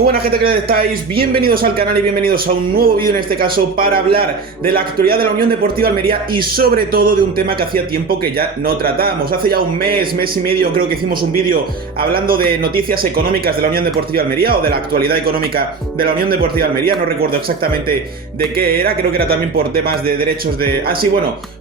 Muy buena gente, ¿qué tal estáis? Bienvenidos al canal y bienvenidos a un nuevo vídeo, en este caso para hablar de la actualidad de la Unión Deportiva Almería y sobre todo de un tema que hacía tiempo que ya no tratábamos. Hace ya un mes y medio creo que hicimos un vídeo hablando de noticias económicas de la Unión Deportiva Almería o de la actualidad económica de la Unión Deportiva Almería, no recuerdo exactamente de qué era, creo que era también por temas de derechos de...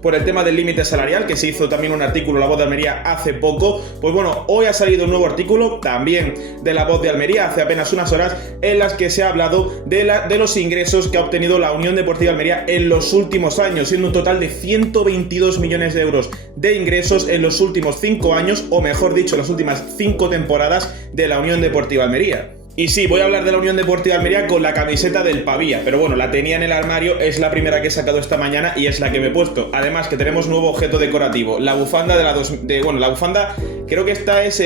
por el tema del límite salarial, que se hizo también un artículo en La Voz de Almería hace poco. Pues bueno, hoy ha salido un nuevo artículo también de La Voz de Almería hace apenas unas horas, en las que se ha hablado de los ingresos que ha obtenido la Unión Deportiva Almería en los últimos años, siendo un total de 122 millones de euros de ingresos en los últimos 5 años, o mejor dicho, las últimas 5 temporadas de la Unión Deportiva Almería. Y sí, voy a hablar de la Unión Deportiva Almería con la camiseta del Pavía, pero bueno, la tenía en el armario, es la primera que he sacado esta mañana y es la que me he puesto. Además que tenemos nuevo objeto decorativo, la bufanda la bufanda, creo que esta es,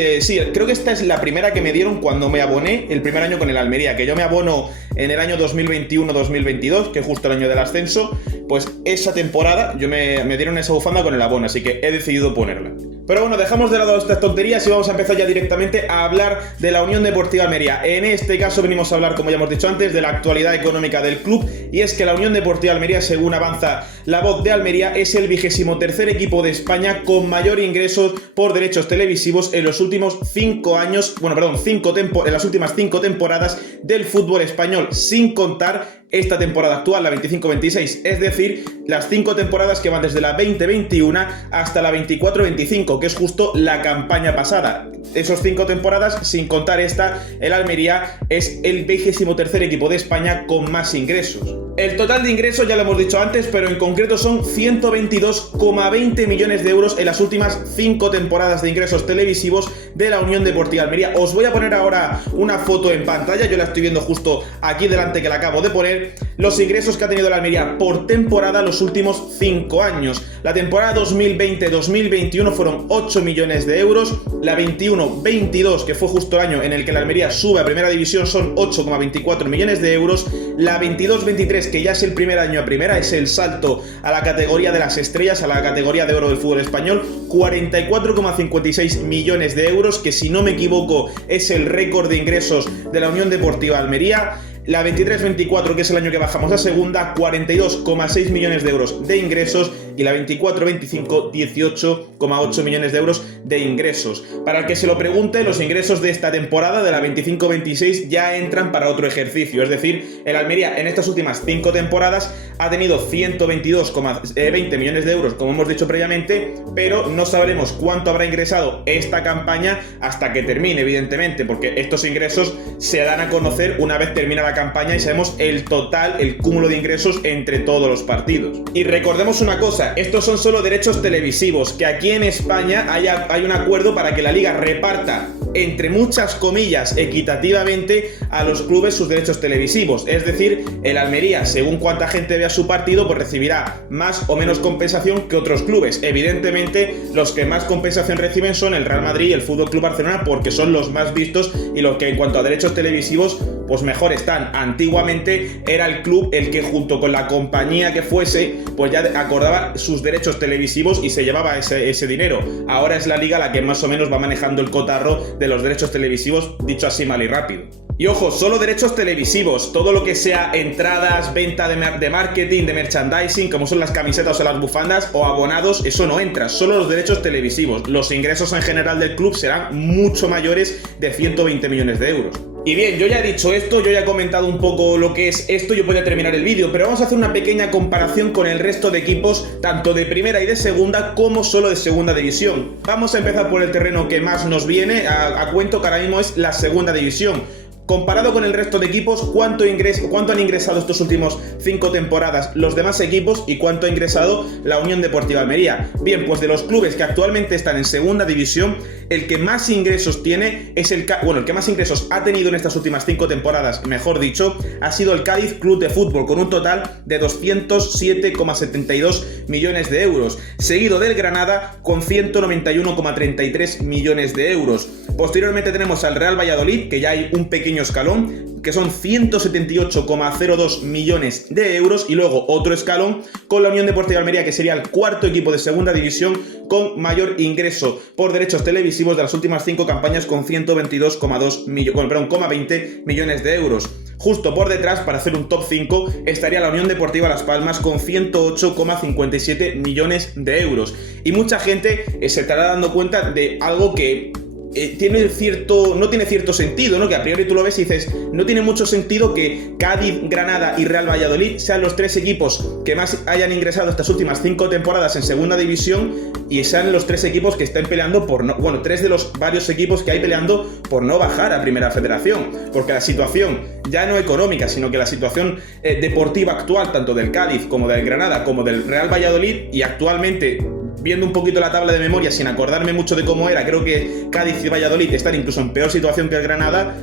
creo que esta es la primera que me dieron cuando me aboné el primer año con el Almería, que yo me abono en el año 2021-2022, que es justo el año del ascenso. Pues esa temporada me dieron esa bufanda con el abono, así que he decidido ponerla. Pero bueno, dejamos de lado estas tonterías y vamos a empezar ya directamente a hablar de la Unión Deportiva Almería. En este caso venimos a hablar, como ya hemos dicho antes, de la actualidad económica del club, y es que la Unión Deportiva Almería, según avanza La Voz de Almería, es el 23º equipo de España con mayor ingresos por derechos televisivos en los últimos 5 años, en las últimas 5 temporadas del fútbol español, sin contar esta temporada actual, la 25-26, es decir, las 5 temporadas que van desde la 20-21 hasta la 24-25, que es justo la campaña pasada. Esos 5 temporadas, sin contar esta, el Almería es el 23º equipo de España con más ingresos. El total de ingresos ya lo hemos dicho antes, pero en concreto son 122,20 millones de euros en las últimas 5 temporadas de ingresos televisivos de la Unión Deportiva Almería. Os voy a poner ahora una foto en pantalla, yo la estoy viendo justo aquí delante, que la acabo de poner. Los ingresos que ha tenido la Almería por temporada los últimos 5 años. La temporada 2020-2021 fueron 8 millones de euros. La 21-22, que fue justo el año en el que la Almería sube a primera división, son 8,24 millones de euros. La 22-23, que ya es el primer año a primera, es el salto a la categoría de las estrellas, a la categoría de oro del fútbol español, 44,56 millones de euros, que si no me equivoco es el récord de ingresos de la Unión Deportiva Almería. La 23-24, que es el año que bajamos a segunda, 42,6 millones de euros de ingresos, y la 24-25, 18,8 millones de euros de ingresos. Para el que se lo pregunte, los ingresos de esta temporada, de la 25-26, ya entran para otro ejercicio. Es decir, el Almería en estas últimas 5 temporadas ha tenido 122,20 millones de euros, como hemos dicho previamente, pero no sabremos cuánto habrá ingresado esta campaña hasta que termine, evidentemente, porque estos ingresos se dan a conocer una vez termina la campaña y sabemos el total, el cúmulo de ingresos entre todos los partidos. Y recordemos una cosa, estos son solo derechos televisivos, que aquí en España hay un acuerdo para que la liga reparta, entre muchas comillas, equitativamente a los clubes sus derechos televisivos. Es decir, el Almería, según cuánta gente vea su partido, pues recibirá más o menos compensación que otros clubes. Evidentemente, los que más compensación reciben son el Real Madrid y el FC Barcelona, porque son los más vistos y los que en cuanto a derechos televisivos pues mejor están. Antiguamente era el club el que, junto con la compañía que fuese, pues ya acordaba sus derechos televisivos y se llevaba ese dinero. Ahora es la liga la que más o menos va manejando el cotarro de los derechos televisivos, dicho así mal y rápido. Y ojo, solo derechos televisivos, todo lo que sea entradas, venta de marketing, de merchandising, como son las camisetas o las bufandas o abonados, eso no entra, solo los derechos televisivos. Los ingresos en general del club serán mucho mayores de 120 millones de euros. Y bien, yo ya he dicho esto, yo ya he comentado un poco lo que es esto, yo podría terminar el vídeo, pero vamos a hacer una pequeña comparación con el resto de equipos, tanto de primera y de segunda, como solo de segunda división. Vamos a empezar por el terreno que más nos viene a cuento, que ahora mismo es la segunda división. Comparado con el resto de equipos, ¿cuánto han ingresado estos últimos 5 temporadas los demás equipos y cuánto ha ingresado la Unión Deportiva Almería? Bien, pues de los clubes que actualmente están en segunda división, el que más ingresos tiene es el que más ingresos ha tenido en estas últimas 5 temporadas, mejor dicho, ha sido el Cádiz Club de Fútbol, con un total de 207,72 millones de euros, seguido del Granada con 191,33 millones de euros. Posteriormente tenemos al Real Valladolid, que ya hay un pequeño escalón, que son 178,02 millones de euros, y luego otro escalón con la Unión Deportiva Almería, que sería el cuarto equipo de segunda división con mayor ingreso por derechos televisivos de las últimas 5 campañas, con 122,20 millones de euros. Justo por detrás, para hacer un top 5, estaría la Unión Deportiva Las Palmas con 108,57 millones de euros. Y mucha gente se estará dando cuenta de algo que no tiene cierto sentido, ¿no? Que a priori tú lo ves y dices, no tiene mucho sentido que Cádiz, Granada y Real Valladolid sean los 3 equipos que más hayan ingresado estas últimas 5 temporadas en segunda división, y sean los 3 equipos que estén peleando por no... Bueno, 3 de los varios equipos que hay peleando por no bajar a Primera Federación, porque la situación ya no económica, sino que la situación deportiva actual, tanto del Cádiz como del Granada como del Real Valladolid, y actualmente, viendo un poquito la tabla de memoria sin acordarme mucho de cómo era, creo que Cádiz y Valladolid están incluso en peor situación que el Granada.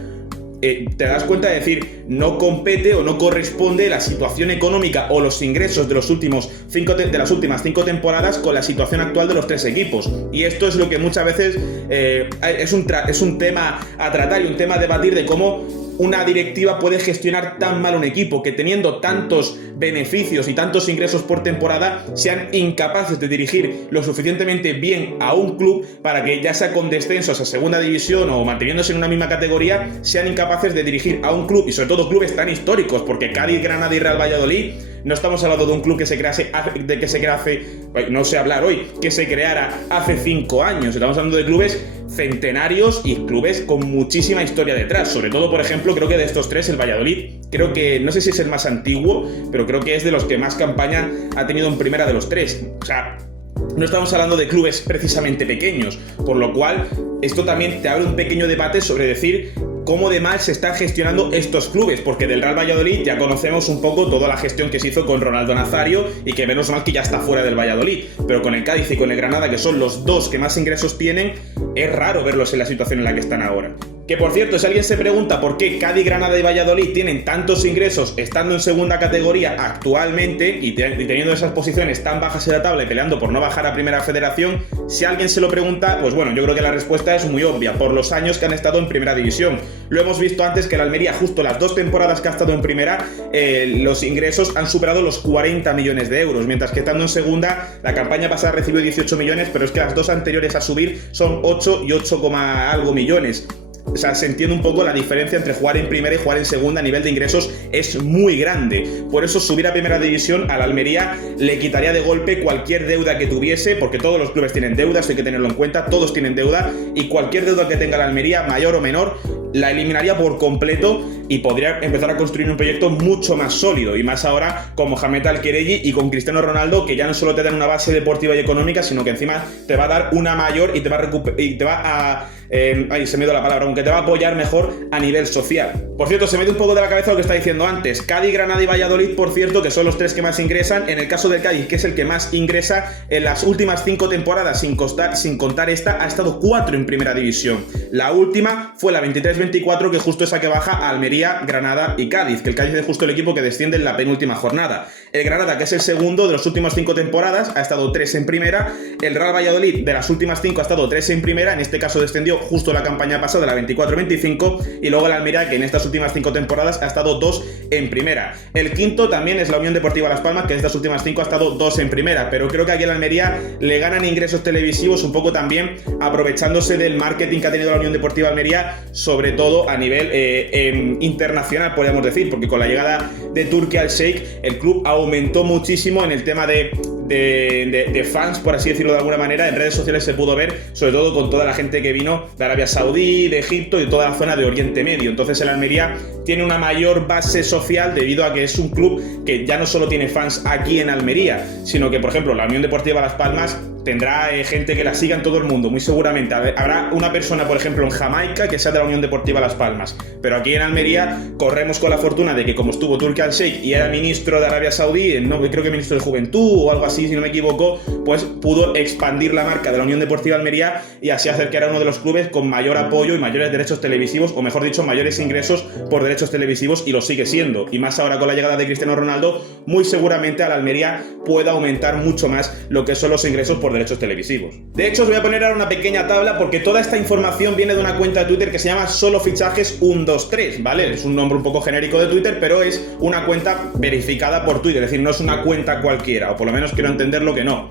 Te das cuenta de decir, no compete o no corresponde la situación económica o los ingresos de las últimas 5 temporadas con la situación actual de los 3 equipos. Y esto es lo que muchas veces es un tema a tratar y un tema a debatir, de cómo una directiva puede gestionar tan mal un equipo, que teniendo tantos beneficios y tantos ingresos por temporada sean incapaces de dirigir lo suficientemente bien a un club para que, ya sea con descensos a segunda división o manteniéndose en una misma categoría, sean incapaces de dirigir a un club, y sobre todo clubes tan históricos, porque Cádiz, Granada y Real Valladolid, no estamos hablando de un club que se crease no sé hablar hoy, que se creara hace 5 años. Estamos hablando de clubes centenarios y clubes con muchísima historia detrás. Sobre todo, por ejemplo, creo que de estos 3, el Valladolid, creo que, no sé si es el más antiguo, pero creo que es de los que más campaña ha tenido en primera de los 3. O sea, no estamos hablando de clubes precisamente pequeños, por lo cual esto también te abre un pequeño debate sobre decir cómo de mal se están gestionando estos clubes, porque del Real Valladolid ya conocemos un poco toda la gestión que se hizo con Ronaldo Nazario, y que menos mal que ya está fuera del Valladolid, pero con el Cádiz y con el Granada, que son los 2 que más ingresos tienen, es raro verlos en la situación en la que están ahora. Que, por cierto, si alguien se pregunta por qué Cádiz, Granada y Valladolid tienen tantos ingresos estando en segunda categoría actualmente y teniendo esas posiciones tan bajas en la tabla y peleando por no bajar a Primera Federación, si alguien se lo pregunta, pues bueno, yo creo que la respuesta es muy obvia: por los años que han estado en Primera División. Lo hemos visto antes, que el Almería, justo las 2 temporadas que ha estado en Primera, los ingresos han superado los 40 millones de euros, mientras que estando en segunda, la campaña pasada recibió 18 millones, pero es que las 2 anteriores a subir son 8 y 8, algo millones. O sea, se entiende un poco la diferencia entre jugar en primera y jugar en segunda. A nivel de ingresos es muy grande. Por eso subir a primera división a la Almería le quitaría de golpe cualquier deuda que tuviese, porque todos los clubes tienen deudas, hay que tenerlo en cuenta, todos tienen deuda, y cualquier deuda que tenga la Almería, mayor o menor, la eliminaría por completo y podría empezar a construir un proyecto mucho más sólido, y más ahora con Mohamed Al-Khelaifi y con Cristiano Ronaldo, que ya no solo te dan una base deportiva y económica, sino que encima te va a dar una mayor y te va a se me dio la palabra, aunque te va a apoyar mejor a nivel social. Por cierto, se me dio un poco de la cabeza lo que está diciendo antes. Cádiz, Granada y Valladolid, por cierto, que son los 3 que más ingresan. En el caso del Cádiz, que es el que más ingresa, en las últimas 5 temporadas, sin contar esta, ha estado 4 en primera división. La última fue la 23-24, que justo esa que baja a Almería, Granada y Cádiz, que el Cádiz es justo el equipo que desciende en la penúltima jornada. El Granada, que es el segundo de las últimas 5 temporadas, ha estado 3 en primera. El Real Valladolid, de las últimas 5, ha estado 3 en primera. En este caso descendió justo la campaña pasada, la 24-25, y luego el Almería, que en estas últimas 5 temporadas ha estado 2 en primera. El quinto también es la Unión Deportiva Las Palmas, que en estas últimas 5 ha estado 2 en primera, pero creo que aquí el Almería le ganan ingresos televisivos un poco también aprovechándose del marketing que ha tenido la Unión Deportiva Almería, sobre todo a nivel internacional, podríamos decir, porque con la llegada de Turki Al-Sheikh, el club aumentó muchísimo en el tema de fans, por así decirlo de alguna manera. En redes sociales se pudo ver, sobre todo con toda la gente que vino de Arabia Saudí, de Egipto y de toda la zona de Oriente Medio. Entonces el Almería tiene una mayor base social debido a que es un club que ya no solo tiene fans aquí en Almería, sino que, por ejemplo, la Unión Deportiva Las Palmas tendrá gente que la siga en todo el mundo, muy seguramente. Habrá una persona, por ejemplo, en Jamaica que sea de la Unión Deportiva Las Palmas, pero aquí en Almería corremos con la fortuna de que, como estuvo Turki Al-Sheikh y era ministro de Arabia Saudí, no, creo que ministro de Juventud o algo así así, si no me equivoco, pues pudo expandir la marca de la Unión Deportiva Almería y así hacer que era uno de los clubes con mayor apoyo y mayores derechos televisivos, o mejor dicho, mayores ingresos por derechos televisivos, y lo sigue siendo. Y más ahora con la llegada de Cristiano Ronaldo, muy seguramente a la Almería pueda aumentar mucho más lo que son los ingresos por derechos televisivos. De hecho, os voy a poner ahora una pequeña tabla porque toda esta información viene de una cuenta de Twitter que se llama Solo Fichajes 123, ¿vale? Es un nombre un poco genérico de Twitter, pero es una cuenta verificada por Twitter, es decir, no es una cuenta cualquiera, o por lo menos quiero entenderlo que no.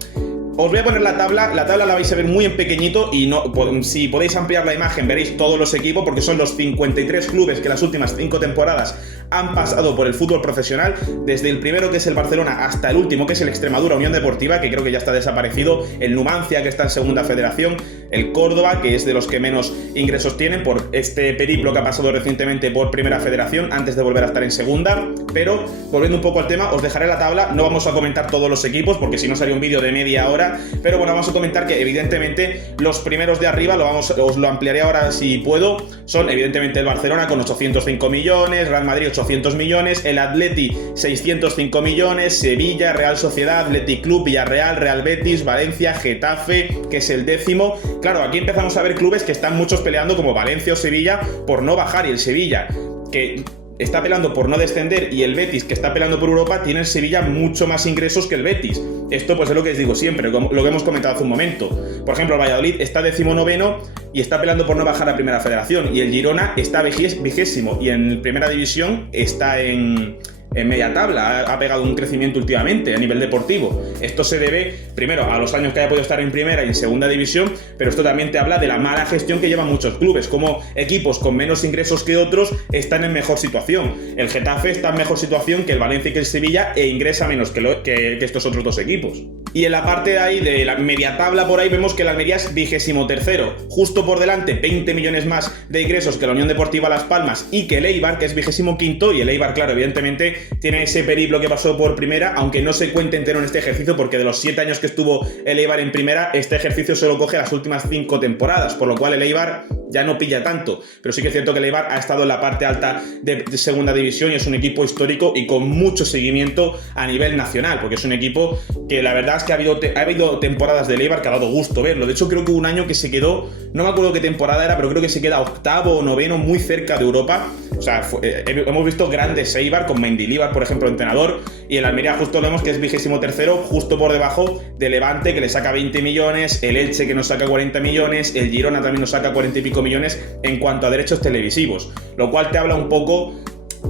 Os voy a poner la tabla la vais a ver muy en pequeñito y no, si podéis ampliar la imagen veréis todos los equipos porque son los 53 clubes que las últimas 5 temporadas han pasado por el fútbol profesional, desde el primero que es el Barcelona hasta el último que es el Extremadura Unión Deportiva, que creo que ya está desaparecido, el Numancia que está en segunda federación, el Córdoba que es de los que menos ingresos tienen por este periplo que ha pasado recientemente por primera federación antes de volver a estar en segunda. Pero volviendo un poco al tema, os dejaré la tabla, no vamos a comentar todos los equipos porque si no sería un vídeo de media hora. Pero bueno, vamos a comentar que evidentemente los primeros de arriba, os lo ampliaré ahora si puedo, son evidentemente el Barcelona con 805 millones, Real Madrid 800 millones, el Atleti 605 millones, Sevilla, Real Sociedad, Athletic Club, Villarreal, Real Betis, Valencia, Getafe, que es el 10º. Claro, aquí empezamos a ver clubes que están muchos peleando como Valencia o Sevilla por no bajar, y el Sevilla, que está peleando por no descender, y el Betis, que está peleando por Europa, tiene el Sevilla mucho más ingresos que el Betis. Esto pues es lo que os digo siempre, lo que hemos comentado hace un momento. Por ejemplo, el Valladolid está 19º y está peleando por no bajar a primera federación, y el Girona está 20º y en primera división está en media tabla, ha pegado un crecimiento últimamente a nivel deportivo. Esto se debe, primero, a los años que haya podido estar en primera y en segunda división, pero esto también te habla de la mala gestión que llevan muchos clubes, como equipos con menos ingresos que otros están en mejor situación. El Getafe está en mejor situación que el Valencia y que el Sevilla e ingresa menos que estos otros dos equipos. Y en la parte de ahí, de la media tabla por ahí, vemos que el Almería es 23º, justo por delante 20 millones más de ingresos que la Unión Deportiva Las Palmas y que el Eibar, que es 25º, y el Eibar, claro, evidentemente tiene ese periplo que pasó por primera, aunque no se cuente entero en este ejercicio, porque de los 7 años que estuvo el Eibar en primera, este ejercicio solo coge las últimas 5 temporadas, por lo cual el Eibar ya no pilla tanto, pero sí que es cierto que el Eibar ha estado en la parte alta de segunda división y es un equipo histórico y con mucho seguimiento a nivel nacional, porque es un equipo que la verdad es que ha habido temporadas del Eibar que ha dado gusto verlo. De hecho, creo que hubo un año que se quedó, no me acuerdo qué temporada era, pero creo que se queda 8º o 9º, muy cerca de Europa. O sea, hemos visto grandes Eibar con Mendilibar, por ejemplo, entrenador, y el Almería justo lo vemos que es 23º, justo por debajo de Levante, que le saca 20 millones, el Elche, que nos saca 40 millones, el Girona también nos saca 40 y pico millones en cuanto a derechos televisivos, lo cual te habla un poco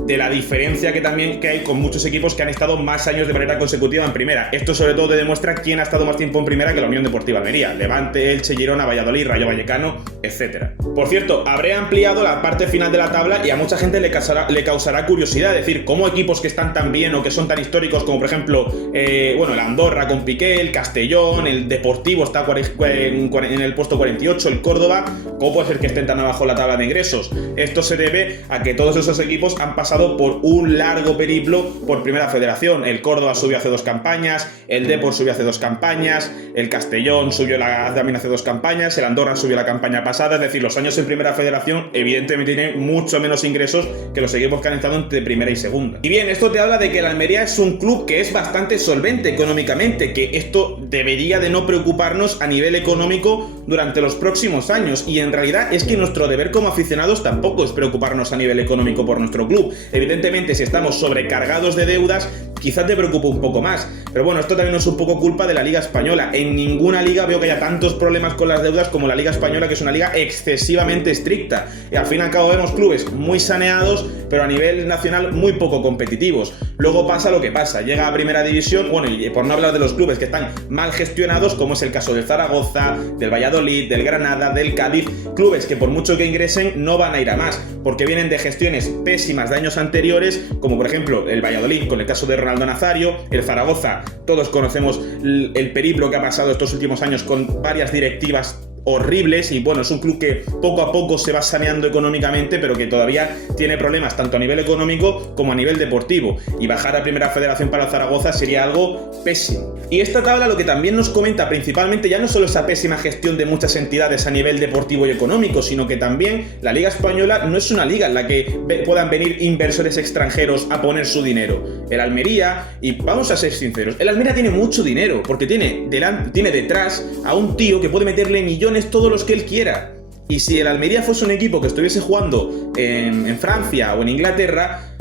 de la diferencia que hay con muchos equipos que han estado más años de manera consecutiva en primera. Esto sobre todo te demuestra quién ha estado más tiempo en primera que la Unión Deportiva Almería: Levante, Elche, Girona, Valladolid, Rayo Vallecano, etc. Por cierto, habré ampliado la parte final de la tabla y a mucha gente le causará curiosidad, es decir, cómo equipos que están tan bien o que son tan históricos como por ejemplo el Andorra con Piqué, el Castellón, el Deportivo está en el puesto 48, el Córdoba, ¿cómo puede ser que estén tan abajo en la tabla de ingresos? Esto se debe a que todos esos equipos han pasado por un largo periplo por primera federación. El Córdoba subió hace 2 campañas, el Depor subió hace 2 campañas, el Castellón subió también hace 2 campañas, el Andorra subió la campaña pasada. Es decir, los años en primera federación evidentemente tienen mucho menos ingresos que los equipos que han estado entre primera y segunda. Y bien, esto te habla de que el Almería es un club que es bastante solvente económicamente, que esto debería de no preocuparnos a nivel económico durante los próximos años, y en realidad es que nuestro deber como aficionados tampoco es preocuparnos a nivel económico por nuestro club. Evidentemente, si estamos sobrecargados de deudas, quizás te preocupe un poco más, pero bueno, esto también es un poco culpa de la Liga Española. En ninguna liga veo que haya tantos problemas con las deudas como la Liga Española, que es una liga excesivamente estricta, y al fin y al cabo vemos clubes muy saneados, pero a nivel nacional muy poco competitivos. Luego pasa lo que pasa, llega a primera división, bueno, y por no hablar de los clubes que están mal gestionados, como es el caso del Zaragoza, del Valladolid, del Granada, del Cádiz, clubes que por mucho que ingresen no van a ir a más, porque vienen de gestiones pésimas de años anteriores, como por ejemplo el Valladolid con el caso de Ronaldo Nazario, el Zaragoza, todos conocemos el periplo que ha pasado estos últimos años con varias directivas horribles y bueno, es un club que poco a poco se va saneando económicamente, pero que todavía tiene problemas tanto a nivel económico como a nivel deportivo, y bajar a Primera Federación para Zaragoza sería algo pésimo. Y esta tabla lo que también nos comenta principalmente ya no solo esa pésima gestión de muchas entidades a nivel deportivo y económico, sino que también la Liga Española no es una liga en la que puedan venir inversores extranjeros a poner su dinero. El Almería, y vamos a ser sinceros, el Almería tiene mucho dinero porque tiene detrás a un tío que puede meterle millones todos los que él quiera. Y si el Almería fuese un equipo que estuviese jugando en Francia o en Inglaterra,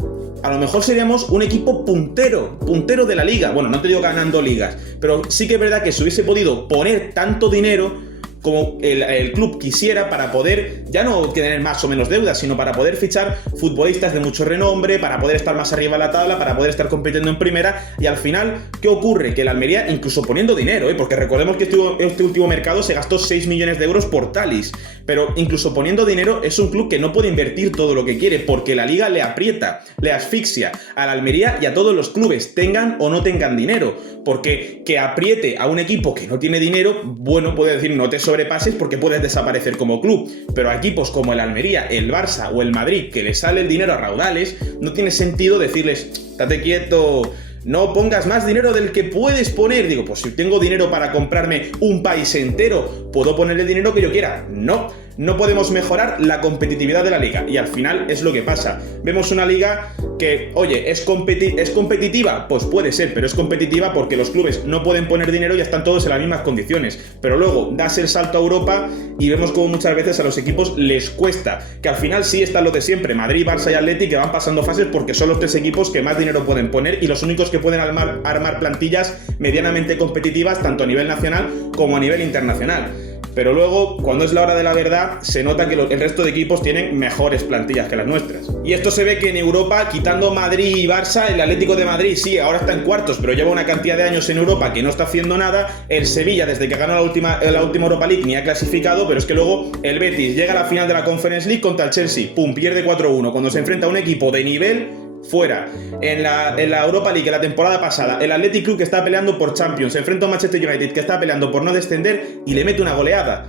a lo mejor seríamos un equipo puntero de la liga. Bueno, no te digo ganando ligas, pero sí que es verdad que se hubiese podido poner tanto dinero como el club quisiera para poder ya no tener más o menos deudas, sino para poder fichar futbolistas de mucho renombre, para poder estar más arriba en la tabla, para poder estar compitiendo en primera. Y al final, ¿qué ocurre? Que el Almería, incluso poniendo dinero, porque recordemos que este último mercado se gastó 6 millones de euros por Thalys, pero incluso poniendo dinero es un club que no puede invertir todo lo que quiere, porque la liga le aprieta, le asfixia a la Almería y a todos los clubes, tengan o no tengan dinero, porque que apriete a un equipo que no tiene dinero, bueno, puede decir no te sobrepases porque puedes desaparecer como club, pero a equipos como el Almería, el Barça o el Madrid, que les sale el dinero a raudales, no tiene sentido decirles, estate quieto, no pongas más dinero del que puedes poner. Digo, pues si tengo dinero para comprarme un país entero, ¿puedo poner el dinero que yo quiera? No podemos mejorar la competitividad de la liga, y al final es lo que pasa. Vemos una liga que, oye, ¿es competitiva? Pues puede ser, pero es competitiva porque los clubes no pueden poner dinero y están todos en las mismas condiciones. Pero luego das el salto a Europa y vemos como muchas veces a los equipos les cuesta, que al final sí está lo de siempre, Madrid, Barça y Atleti, que van pasando fases porque son los tres equipos que más dinero pueden poner y los únicos que pueden armar plantillas medianamente competitivas tanto a nivel nacional como a nivel internacional. Pero luego, cuando es la hora de la verdad, se nota que el resto de equipos tienen mejores plantillas que las nuestras. Y esto se ve que en Europa, quitando Madrid y Barça, el Atlético de Madrid sí, ahora está en cuartos, pero lleva una cantidad de años en Europa que no está haciendo nada. El Sevilla, desde que ganó la última Europa League, ni ha clasificado, pero es que luego el Betis llega a la final de la Conference League contra el Chelsea, pum, pierde 4-1. Cuando se enfrenta a un equipo de nivel, fuera. En la Europa League, la temporada pasada, el Athletic Club, que está peleando por Champions, se enfrenta a Manchester United, que está peleando por no descender, y le mete una goleada.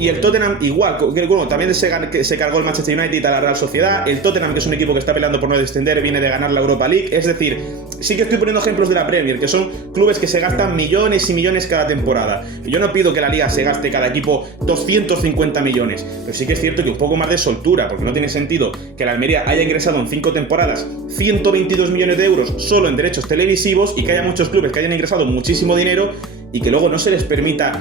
Y el Tottenham igual, bueno, también se cargó el Manchester United a la Real Sociedad. El Tottenham, que es un equipo que está peleando por no descender, viene de ganar la Europa League. Es decir, sí que estoy poniendo ejemplos de la Premier, que son clubes que se gastan millones y millones cada temporada. Yo no pido que la Liga se gaste cada equipo 250 millones, pero sí que es cierto que un poco más de soltura, porque no tiene sentido que la Almería haya ingresado en 5 temporadas 122 millones de euros solo en derechos televisivos y que haya muchos clubes que hayan ingresado muchísimo dinero y que luego no se les permita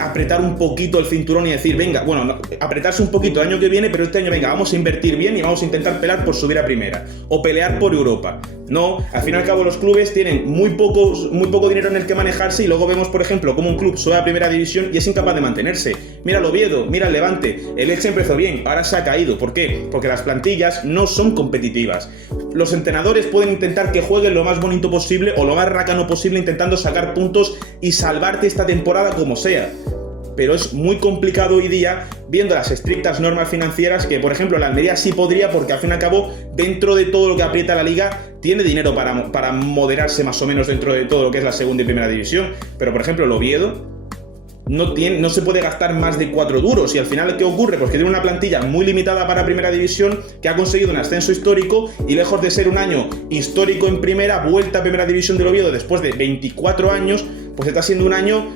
apretar un poquito el cinturón y decir, venga, bueno, no, apretarse un poquito el año que viene, pero este año, venga, vamos a invertir bien y vamos a intentar pelear por subir a primera o pelear por Europa. No, al fin y al cabo los clubes tienen muy poco dinero en el que manejarse, y luego vemos, por ejemplo, cómo un club sube a primera división y es incapaz de mantenerse. Mira el Oviedo, mira el Levante, el Elche empezó bien, ahora se ha caído. ¿Por qué? Porque las plantillas no son competitivas. Los entrenadores pueden intentar que jueguen lo más bonito posible o lo más rácano posible, intentando sacar puntos y salvarte esta temporada como sea. Pero es muy complicado hoy día, viendo las estrictas normas financieras, que por ejemplo la Almería sí podría, porque al fin y al cabo, dentro de todo lo que aprieta la liga, tiene dinero para moderarse más o menos dentro de todo lo que es la segunda y primera división. Pero por ejemplo el Oviedo no se puede gastar más de 4 duros, y al final ¿qué ocurre? Pues que tiene una plantilla muy limitada para primera división, que ha conseguido un ascenso histórico, y lejos de ser un año histórico en primera, vuelta a primera división del Oviedo después de 24 años, pues está siendo un año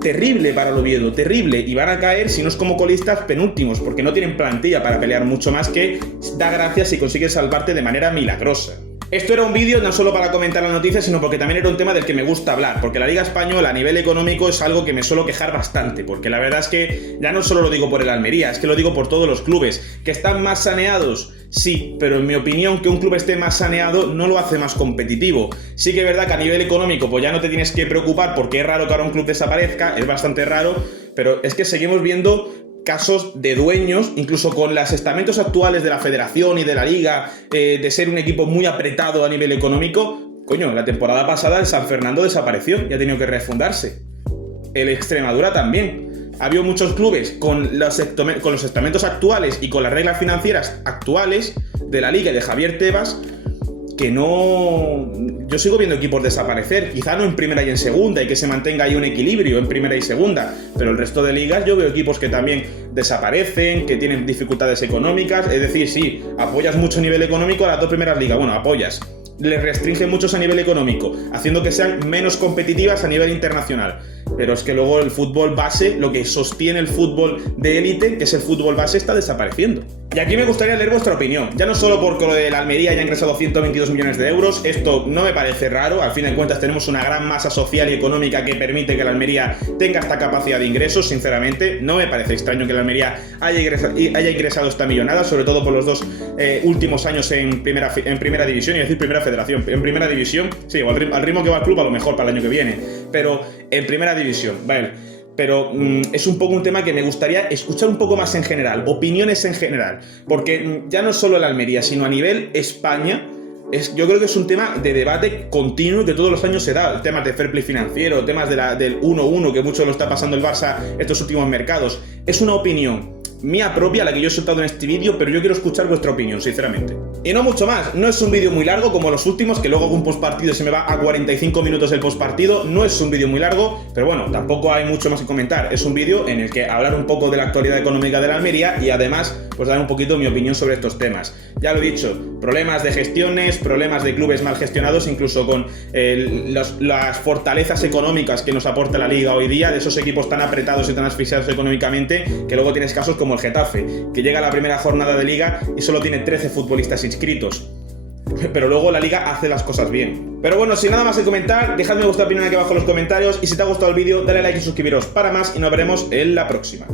terrible para el Oviedo, terrible, y van a caer, si no es como colistas, penúltimos, porque no tienen plantilla para pelear mucho más, que da gracias si consigues salvarte de manera milagrosa. Esto era un vídeo no solo para comentar la noticia, sino porque también era un tema del que me gusta hablar, porque la Liga Española a nivel económico es algo que me suelo quejar bastante, porque la verdad es que ya no solo lo digo por el Almería, es que lo digo por todos los clubes, que están más saneados. Sí, pero en mi opinión, que un club esté más saneado no lo hace más competitivo. Sí que es verdad que a nivel económico pues ya no te tienes que preocupar, porque es raro que ahora un club desaparezca, es bastante raro, pero es que seguimos viendo casos de dueños, incluso con los estamentos actuales de la federación y de la liga, de ser un equipo muy apretado a nivel económico. Coño, la temporada pasada el San Fernando desapareció y ha tenido que refundarse. El Extremadura también. Ha habido muchos clubes con los estamentos actuales y con las reglas financieras actuales de la liga y de Javier Tebas que no yo sigo viendo equipos desaparecer, quizá no en primera y en segunda, y que se mantenga ahí un equilibrio en primera y segunda, pero el resto de ligas yo veo equipos que también desaparecen, que tienen dificultades económicas, es decir, sí, apoyas mucho a nivel económico a las dos primeras ligas, bueno, apoyas, les restringe muchos a nivel económico, haciendo que sean menos competitivas a nivel internacional. Pero es que luego el fútbol base, lo que sostiene el fútbol de élite, que es el fútbol base, está desapareciendo. Y aquí me gustaría leer vuestra opinión, ya no solo porque lo de la Almería ya ha ingresado 122 millones de euros, esto no me parece raro, al fin de cuentas tenemos una gran masa social y económica que permite que la Almería tenga esta capacidad de ingresos, sinceramente, no me parece extraño que la Almería haya ingresado esta millonada, sobre todo por los dos últimos años en primera división, y decir primera federación, en primera división, sí, al ritmo que va el club a lo mejor para el año que viene, pero en primera división, vale. Pero es un poco un tema que me gustaría escuchar un poco más en general, opiniones en general, porque ya no solo la Almería, sino a nivel España, yo creo que es un tema de debate continuo que todos los años se da, temas de fair play financiero, temas del 1-1, que mucho lo está pasando el Barça estos últimos mercados. Es una opinión mía propia la que yo he soltado en este vídeo, pero yo quiero escuchar vuestra opinión, sinceramente. Y no mucho más, no es un vídeo muy largo como los últimos, que luego hago un postpartido y se me va a 45 minutos el postpartido, no es un vídeo muy largo, pero bueno, tampoco hay mucho más que comentar, es un vídeo en el que hablar un poco de la actualidad económica de la Almería y además pues dar un poquito mi opinión sobre estos temas. Ya lo he dicho, problemas de gestiones, problemas de clubes mal gestionados, incluso con las fortalezas económicas que nos aporta la Liga hoy día, de esos equipos tan apretados y tan asfixiados económicamente, que luego tienes casos como el Getafe, que llega a la primera jornada de Liga y solo tiene 13 futbolistas inscritos. Pero luego la Liga hace las cosas bien. Pero bueno, sin nada más que comentar, dejadme vuestra opinión aquí abajo en los comentarios y si te ha gustado el vídeo, dale like y suscribiros para más y nos veremos en la próxima.